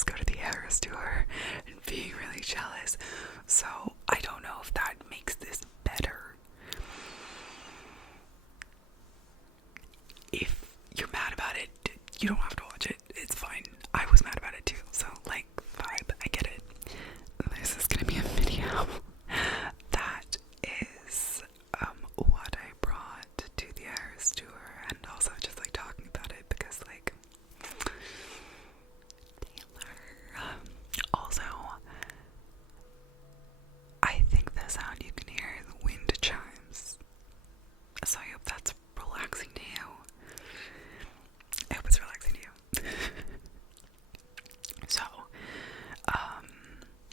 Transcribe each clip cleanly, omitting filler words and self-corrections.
friends go to the Eras tour and being really jealous. So I don't know if that makes this better. If you're mad about it, you don't have to watch it. It's fine. I was mad about it too. So like, vibe, I get it. This is gonna be a video that is what I brought to the Eras tour, and also just like talking about it because like Taylor. Also, I think the sound you can hear is wind chimes. So I hope that's relaxing to you. I hope it's relaxing to you. So,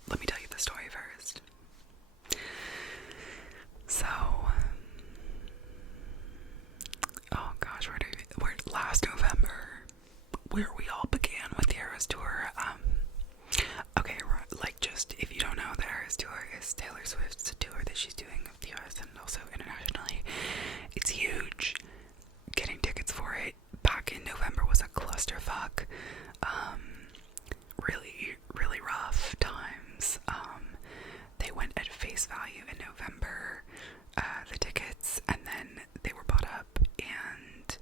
let me tell you the story first. So, oh gosh, where last November, where we all began with the Eras tour. Okay, like just if you don't know, the Eras tour is Taylor Swift's tour that she's doing of the US and also internationally. It's huge. Getting tickets for it back in November was a clusterfuck. Really rough times. They went at face value in November, the tickets, and then they were bought up and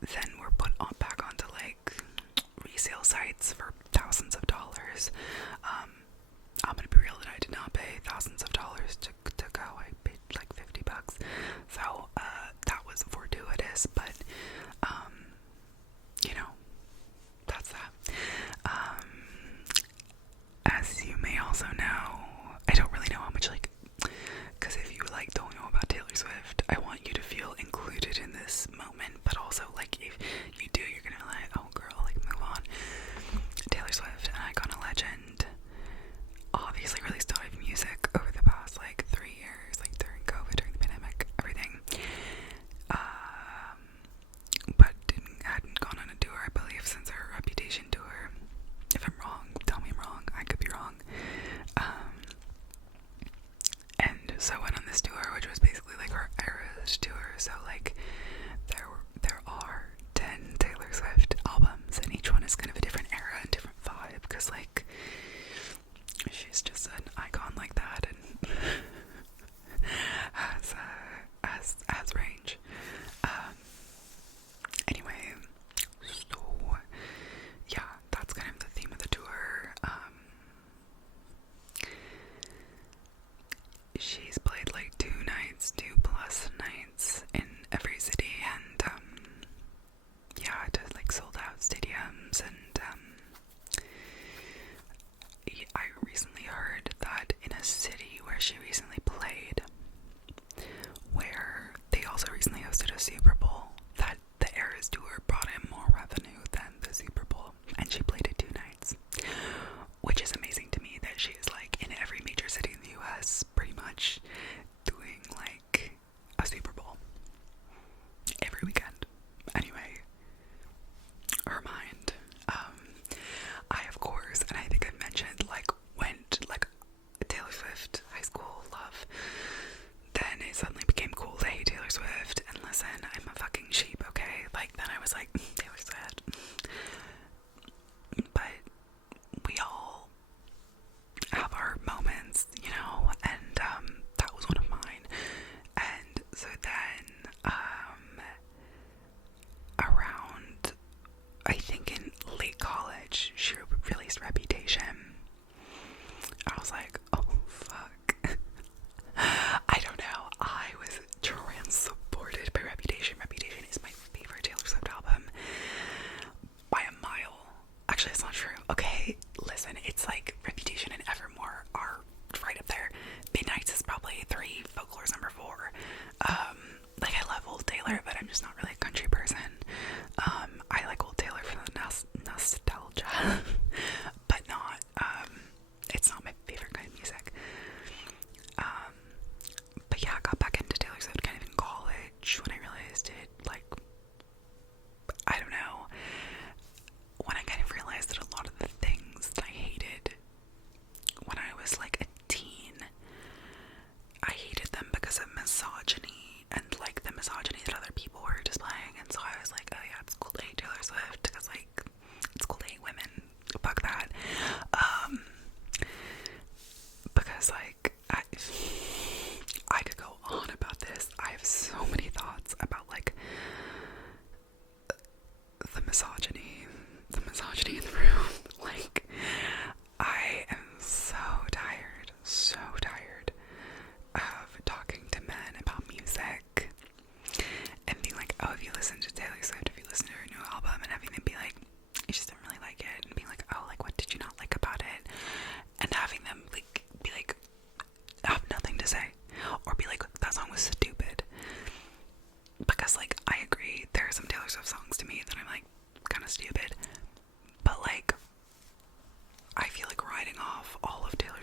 then were put back onto like resale sites for thousands of dollars. I'm gonna be real that I did not pay thousands of dollars to go. I paid like $50. So that was fortuitous, but you know, that's that. As you may also know, I don't really know how much, like, because if you like don't know about Taylor Swift, I want you to feel included in this moment, but also like if you do, you're gonna be like, oh girl, like move on. Taylor Swift, an icon, a legend, obviously released a lot of music over the past like 3 years, like during COVID, during the pandemic, everything. But hadn't gone on a tour, I believe, since her Reputation tour. If I'm wrong, tell me I'm wrong. I could be wrong. And so I went on this tour, which was basically like her Eras tour. So like, there are 10 Taylor Swift albums, and each one is kind of a different era and different vibe, because like, she's just an icon like that, and has range. Anyway, so yeah, that's kind of the theme of the tour. She's played like 2 plus nights in every city, and yeah, to like sold out stadiums, and I recently heard that in a city where she recently played, where they also recently hosted a Super Bowl, that the Eras tour brought in more revenue than the Super Bowl, and she played it 2 nights, which is amazing to me that she is like in every major city in the US pretty much doing like a Super Bowl every weekend. Anyway, her mind. I of course, and I think I've mentioned, like went like Taylor Swift high school love. Then it suddenly became cool to hate Taylor Swift, and listen, I'm a fucking sheep, okay? Like then I was like, Taylor Swift. But we all have our moments, you know, and that was one of mine. And so then around, I think in late college, she released Reputation. I was like, oh fuck. I don't know, I was transported by Reputation. Reputation is my favorite Taylor Swift album by a mile. Actually, that's not true. Okay, listen, it's like Reputation and Evermore are right up there. Midnights is probably 3, Folklore's number 4. Like I love old Taylor, but I'm just not really a country person. I like old Taylor for the nostalgia, but not, it's not my favorite kind of music. But yeah, I got back into Taylor Swift kind of in college when I realized it, like, I don't know, when I kind of realized that a lot of the things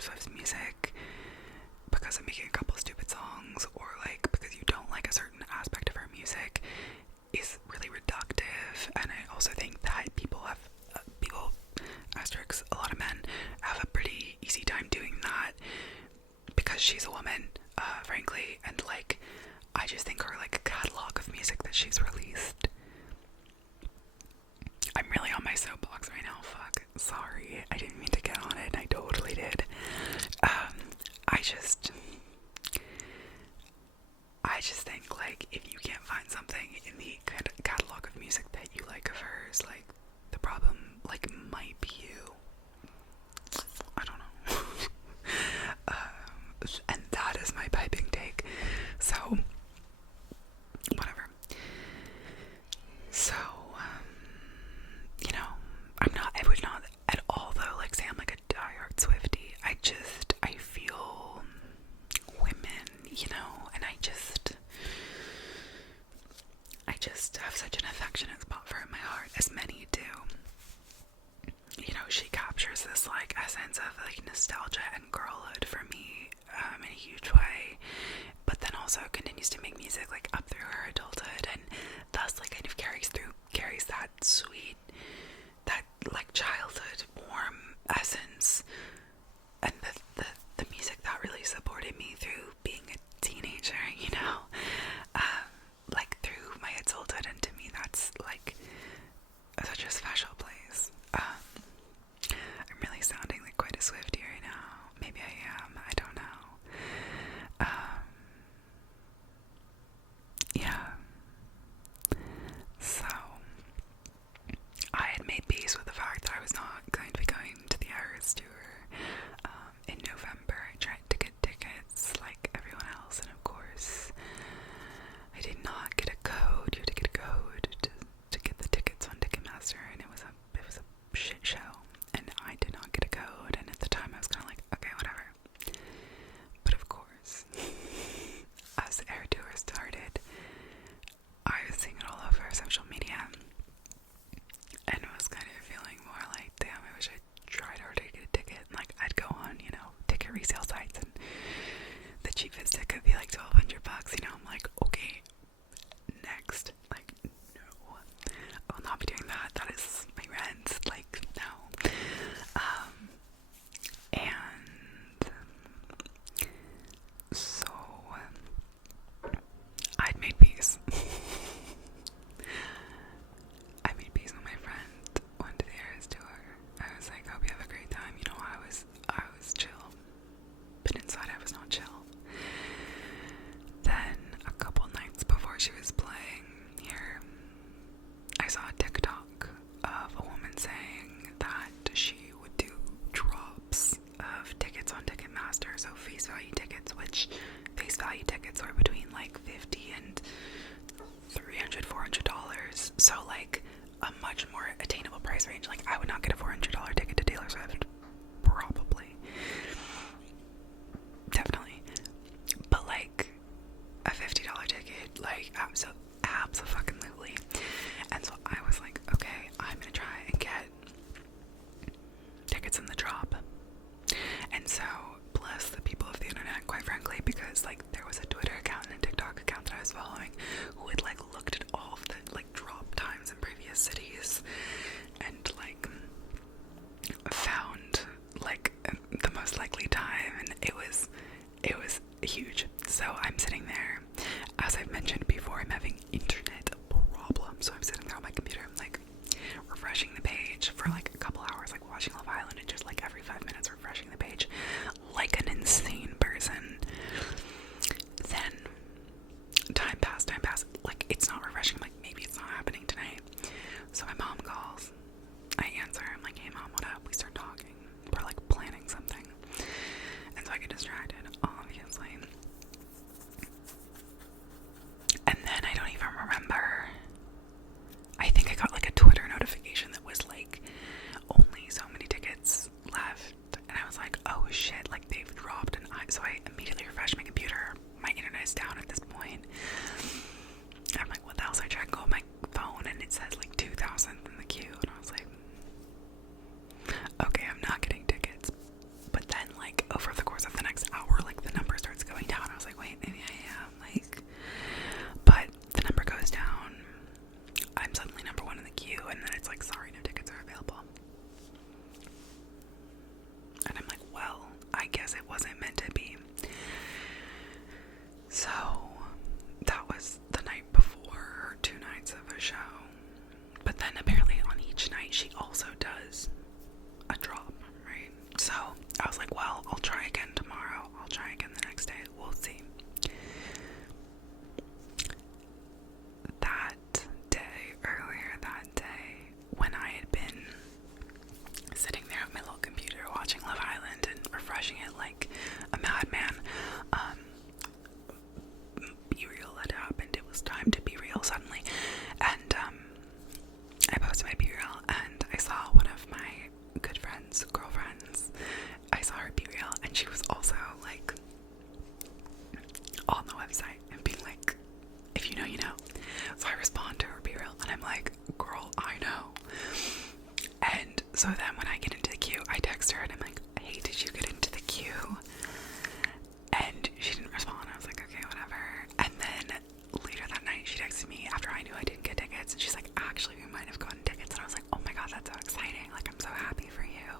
Swift's music because of making a couple stupid songs, or like because you don't like a certain aspect of her music, is really reductive. And I also think that people, asterisks, a lot of men have a pretty easy time doing that because she's a woman, frankly. And like, I just think her like catalog of music that she's released, I'm really on my soapbox right now, fuck, sorry, I didn't mean to get on it, I totally did. I just think, like, if you can't find something in the catalog of music that you like of hers, like, the problem, like, might be you. I don't know. And that is my piping take. So, whatever. So, you know, I would not at all, though, like, say I'm like a diehard Swiftie. I feel women, you know, and I just have such an affectionate spot for her in my heart, as many do. You know, she captures this, like, essence of, like, nostalgia and girlhood for me, in a huge way, but then also continues to make music, like, up through her adulthood, and thus, like, kind of carries that sweet, that, like, childhood warm essence, and the music that really supported me through being a teenager, you know, like, through my adulthood, and to me that's, like, such a special place. I'm really sounding like quite a Swiftie right now. Maybe I am, I don't know. Yeah. So, I had made peace with the fact that I was not going to be going to the Eras tour. In November, I tried to get tickets like everyone else, and of course, I did not get a code. You had to get a code to get the tickets on Ticketmaster, and it was a shit show, and I did not get a code, and at the time I was kind of like, okay, whatever. But of course, as the Air tour started, I was seeing it all over social media, and it was kind of feeling more like, damn, I wish I tried harder to get a ticket. And like, I'd go on, you know, ticket resale sites, and the cheapest ticket would be like $1,200, you know. I'm like, okay, next. Like, no, I will not be doing that. That is my rent. Like, no. And so I'd made peace. I made peace with my friend, went to the Eras tour. I was like, hope you have a great time. You know, I was chill, but inside I was not chill. Then, a couple nights before she was playing here, I saw a TikTok of a woman saying that she would do drops of tickets on Ticketmaster, so face value tickets, which face value tickets were between like $50 and $300, $400, so like a much more attainable price range. Like, I would not get a $400 ticket to Taylor Swift, probably, definitely, but like a $50 ticket, like, absolutely. And so I was like, okay, I'm gonna try and get tickets in the drop. And so, bless the people of the internet, quite frankly, because like there was a Twitter account and a TikTok account that I was following who had like looked at all of the like drop times in previous cities and like found like the most likely time, and it was huge. So I'm sitting there, as I've mentioned before, I'm having internet problems, so I'm sitting there on my computer, I'm like refreshing the page for like a couple hours, like watching Love Island, and just like every 5 minutes refreshing the page like an insane person. Then time passed, like it's not refreshing. I'm like, maybe it's not happening tonight. So my mom calls, I answer, I'm like, hey mom, what up? We start talking, we're like planning something, and so I get distracted, obviously. And then I don't even remember, I think I got like a Twitter notification that was like, only so many tickets left smashing it like a madman. Be Real had happened. It was time to be real suddenly. And I posted my Be Real, and I saw one of my good friends, girlfriends, I saw her Be Real, and she was also like on the website and being like, if you know, you know. So I respond to her Be Real, and I'm like, girl, I know. And so then when I get into the queue, I text her and I'm like, hey, did you get into the queue? And she didn't respond. I was like, okay, whatever. And then later that night, she texted me after I knew I didn't get tickets, and she's like, actually, we might have gotten tickets. And I was like, oh my god, that's so exciting. Like, I'm so happy for you.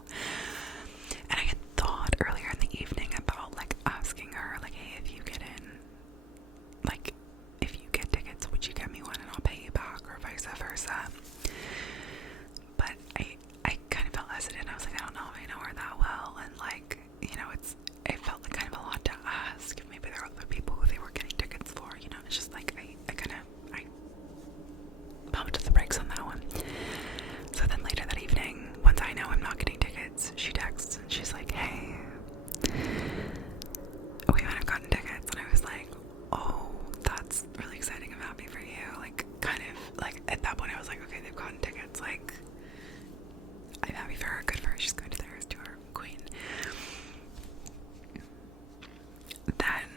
And I had thought earlier in the evening about like asking her, like, hey, if you get in, like, if you get tickets, would you get me one and I'll pay you back, or vice versa. But I kind of felt hesitant. I was like, I don't know if I know her that well, and like, you know, it felt like kind of a lot to ask. Maybe there are other people who they were getting tickets for, you know. It's just like I pumped the brakes on that one. So then later that evening, once I know I'm not getting tickets, she texts and she's like, hey, we might have gotten tickets. And I was like, oh, that's really exciting. I'm happy for you. Like, kind of like at that point I was like, okay, they've gotten tickets. Like, I'm happy for her. Good for her. She's going to the Eras Tour. Queen. Then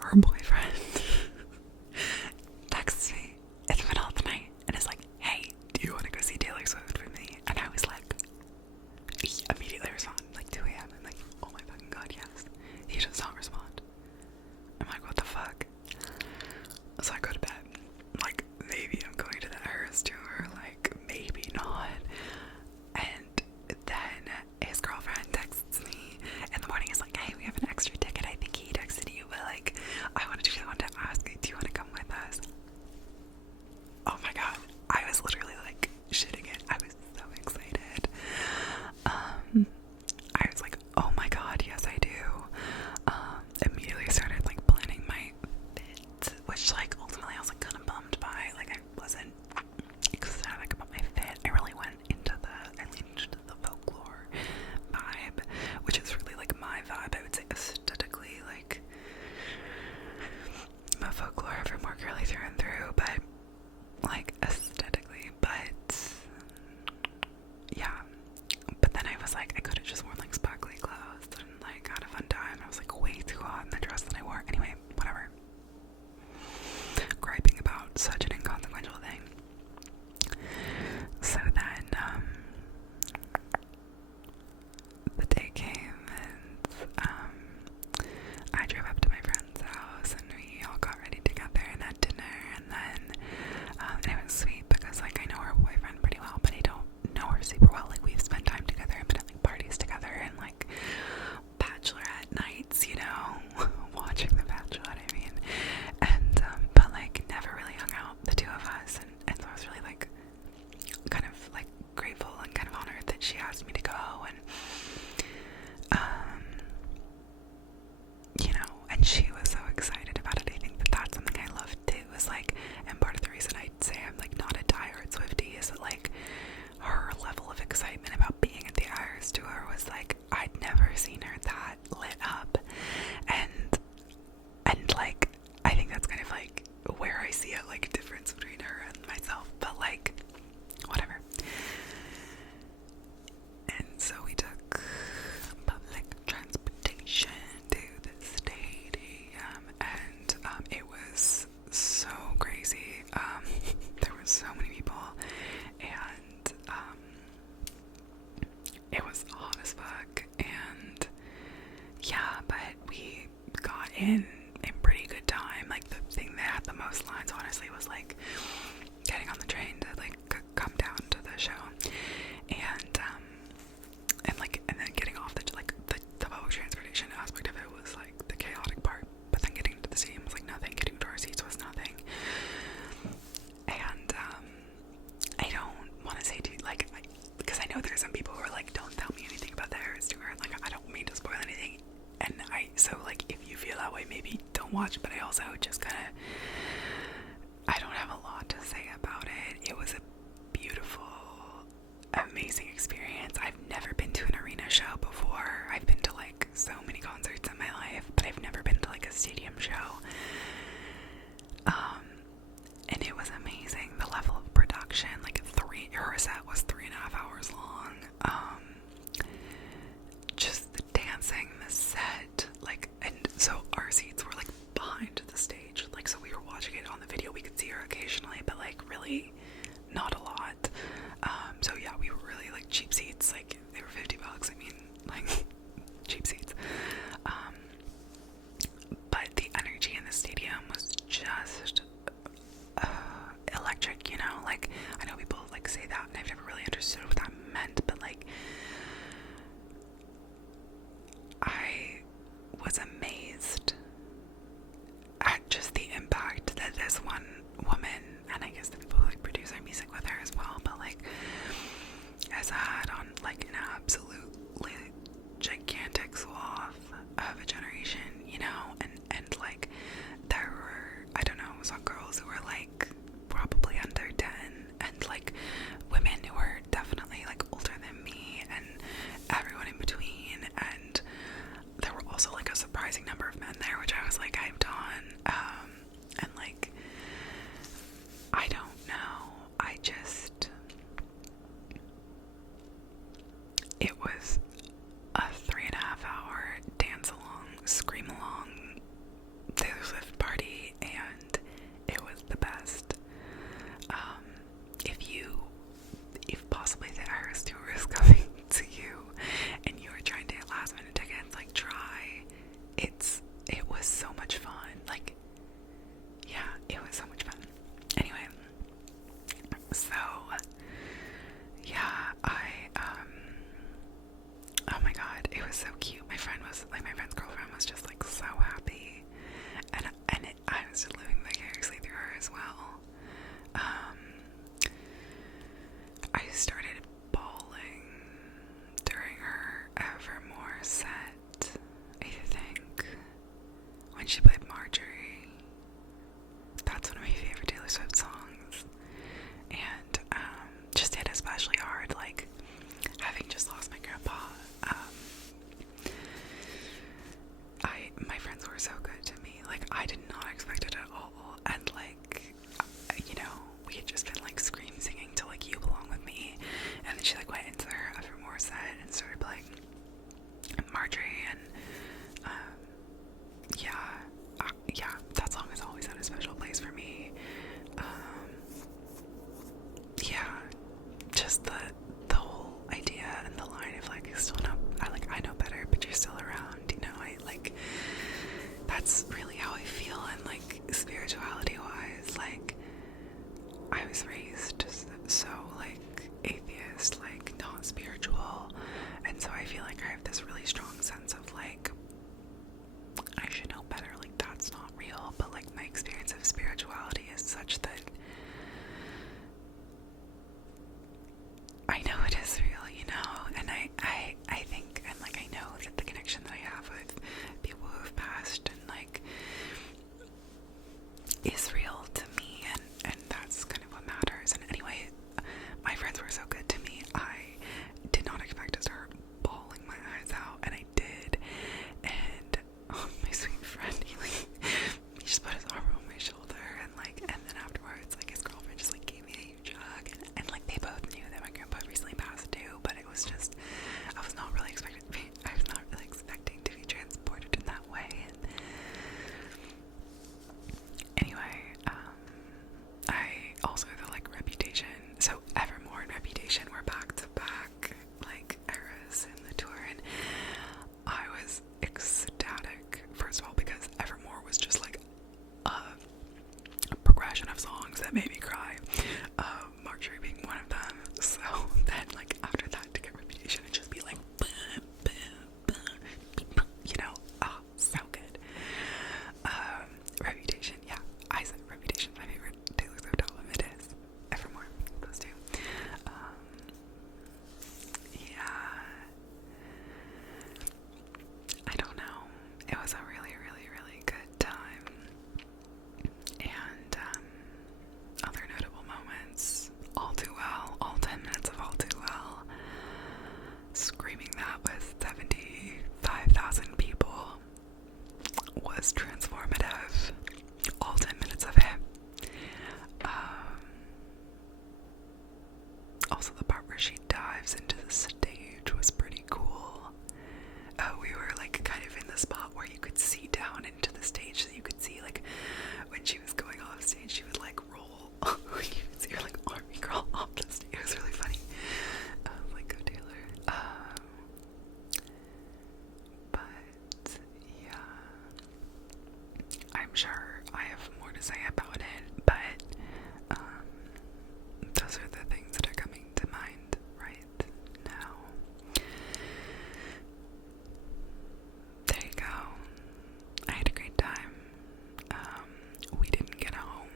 her boyfriend texts me in the middle of the night and is like, hey, do you want to go see Taylor Swift with me? And I was like, he immediately responded, like 2 a.m. I'm like, oh my fucking god, yes. He does not respond. I'm like, what the fuck? So I go to bed. Like, maybe I'm going to the Eras Tour, like, maybe not. And then his girlfriend texts me in the morning. Is like, hey, we have an extra ticket. I think he texted you, but like, I wanted to ask you, do you want to come with us? Oh my god, I was literally like shitting it. I was so excited. I was like, oh my god, yes I do. Immediately started like planning my fit, which like ultimately I was like kind of bummed by. Like, I wasn't ecstatic about my fit. I really went into I leaned into the folklore vibe, which is really like my vibe. I would say aesthetically, like, I'm a folklore for more girly through and through, but like aesthetically, but yeah. But then I was like, I could have just worn like sparkly clothes and like had a fun time. I was like way too hot in the dress that I wore. Anyway, whatever. Griping about such an inconsequential thing. So then, the day came and I drove up to my friend's house and we all got ready together and had dinner, and then and it was sweet because like I know her boyfriend pretty well, but I don't know her super well. Like, we've spent time together and been at like parties together and like bachelorette nights, you know, watching The Bachelorette, I mean, and but like never really hung out, the two of us, and so I was really like kind of like grateful and kind of honored that she asked me to go, and you know, and she was so excited about it. I think that that's something I love too, is like, and part of the reason I'd say I'm like not a diehard Swiftie is that like her level of excitement about being at the Eras Tour was like, I'd never seen her that lit up, and like I think that's kind of like where I see a like difference between her and myself, but like whatever. And so we took public transportation to the stadium, and it was so crazy. There were so many people, and it was hot as fuck, and yeah, but we got in pretty good time. Like, the thing that had the most lines honestly was like getting on the train to like come down to the show, and then getting off the public transportation aspect of it was like the chaotic part, but then getting to the stadium was like nothing. Getting to our seats was nothing. And I don't want to say because I know there's some people who are like, don't tell me anything about the Eras Tour, and like I don't mean to spoil anything, and so like if you feel that way, maybe don't watch. But I also just kind of, I don't have a lot to say about it. It was a beautiful, amazing experience. I've never been to an arena show before. I've been was a 3.5 hour dance along, scream along Taylor Swift party, and it was the best. If possibly the Eras tour is coming to you and you are trying to get last minute tickets, like try. It was so much fun. Like, yeah, it was so much fun. Anyway, so yeah, oh my god, it was so cute. My friend's girlfriend was just like so happy, and I was just living vicariously through her as well. I started bawling during her Evermore set, I think, when she played Marjorie. That's one of my favorite Taylor Swift songs, and just hit especially hard, like, having just lost my grandpa. My friends were so good to me. Like, I did not expect it at all, and like, we had just been like scream singing to like You Belong With Me, and then she like went into her Evermore set and started playing Marjorie, and yeah, that song has always had a special place for me. Yeah, just the whole idea and the line of like, I know better, but you're still around, that's really how I feel. And like, spirituality wise, like, I was raised so like atheist, like not spiritual, and so I feel like I have this really strong sense of like, I should know better, like that's not real. But like, my experience of spirituality is such that I know it is real, and I think, and like, I know that the connection that I have with people who have passed and like is real to me, and that's kind of what matters. And anyway, my friends were so good to me. I did not expect to start bawling my eyes out, and I did. And my sweet friend, he just put his arm on my shoulder, and then afterwards, like, his girlfriend just like gave me a huge hug, and like, they both knew that my grandpa recently passed too, but it was just, I was not really expecting to be transported in that way. And anyway, I also the like Reputation, so Evermore and Reputation were back to back like eras in the tour, and I was ecstatic, first of all, because Evermore was just like a progression of songs that made me cry, Marjorie being one of them. So then, like, after that, to get Reputation, it'd just be like boom, boom, boom, oh, so good. Reputation, yeah, I said Reputation, my favorite Taylor Swift album. It is Evermore, those two. Yeah, I don't know, it was a really, really, really good time. And other notable moments, All Too Well, all 10 minutes of All Too Well, screaming that with 75,000 people was transformative. All 10 minutes of it. Also, the part where she dives into the stage was pretty cool. We were like kind of in the spot where you could see down into the stage, so you could see like when she was going off stage, she would like roll. You could see her like army crawl off the stage. It was really funny. Like, go Taylor. But yeah, I'm sure I have more to say about it, but those are the things that are coming to mind right now. There you go. I had a great time. We didn't get home,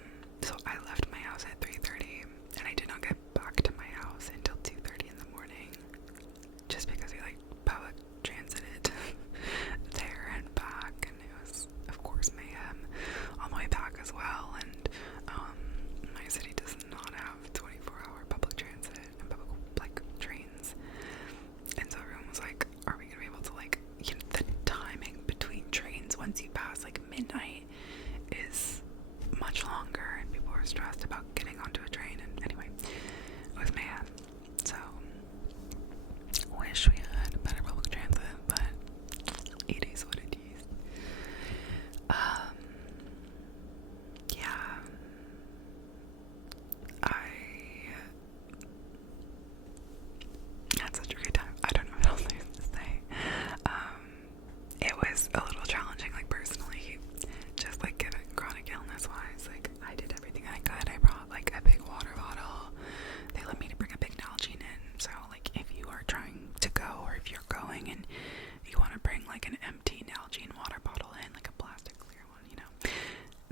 so I left my house at 3:30, and I did not get back to my house until 2:30 in the morning, just because we like public transited there and back, and it was, of course, mayhem on the way back as well. And my city does not have 24-hour public transit and public like trains, and so everyone was like, are we gonna be able to like, the timing between trains once you pass like midnight is much longer, and people were stressed about getting onto a train. And anyway, it was mayhem. So wish we like an empty Nalgene water bottle in, like a plastic clear one, you know.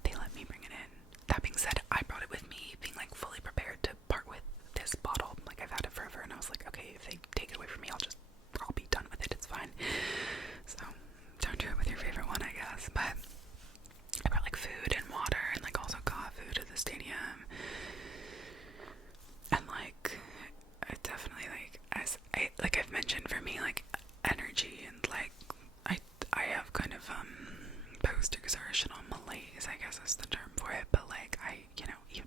They let me bring it in. That being said, I brought it with me, being like fully prepared to part with this bottle. Like I've had it forever, and I was like, okay, if they take it away from me, I'll be done with it. It's fine. So don't do it with your favorite one, I guess. But I brought like food and water, and like also got food at the stadium. And like, I definitely like I've mentioned, for me, like energy and like I have kind of post-exertional malaise, I guess is the term for it. But like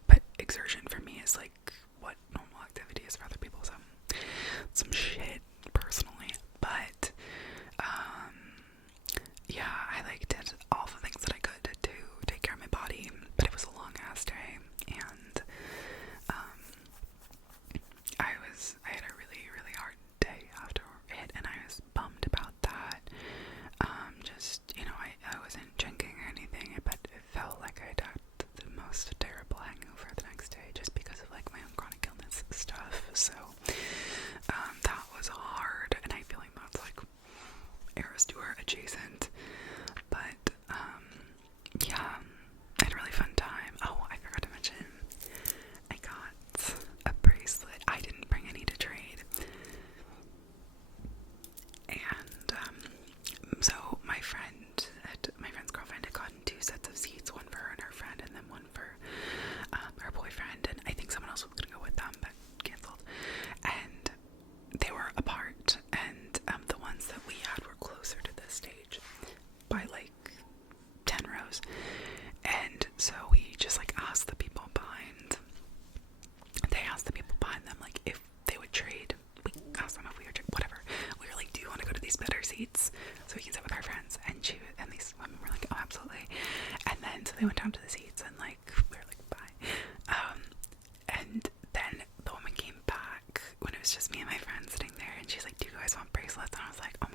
but exertion for me is like what normal activity is for other people. So some shit personally, but yeah, I like did all the things that I could to take care of my body, but it was a long ass day, and I had a really, really hard day after it, and I was bummed about that. Just, I wasn't drinking or anything, but it felt like I'd had the most terrible hangover the next day, just because of like my own chronic illness stuff. So that was hard, and I feel like that's like Eras Tour adjacent. But yeah, I had a really fun time. Oh, I forgot to mention, I got a bracelet. I didn't bring any to trade. And so my friend's girlfriend had gotten 2 sets of seats, one for her and her friend, and then one for her boyfriend, and I think someone else was gonna go with them, but canceled. And they were apart, and the ones that we had were closer to the stage by like 10 rows. And so we just like asked the people behind. They asked the people behind them like if they would trade. We asked them if we would trade, whatever. We were like, do you want to go to these better seats so we can sit with our friends? And these women were like, oh, absolutely. And then so they went down to the seats, and like we were like, bye. And then the woman came back when it was just me and my friend sitting there, and she's like, do you guys want bracelets? And I was like, oh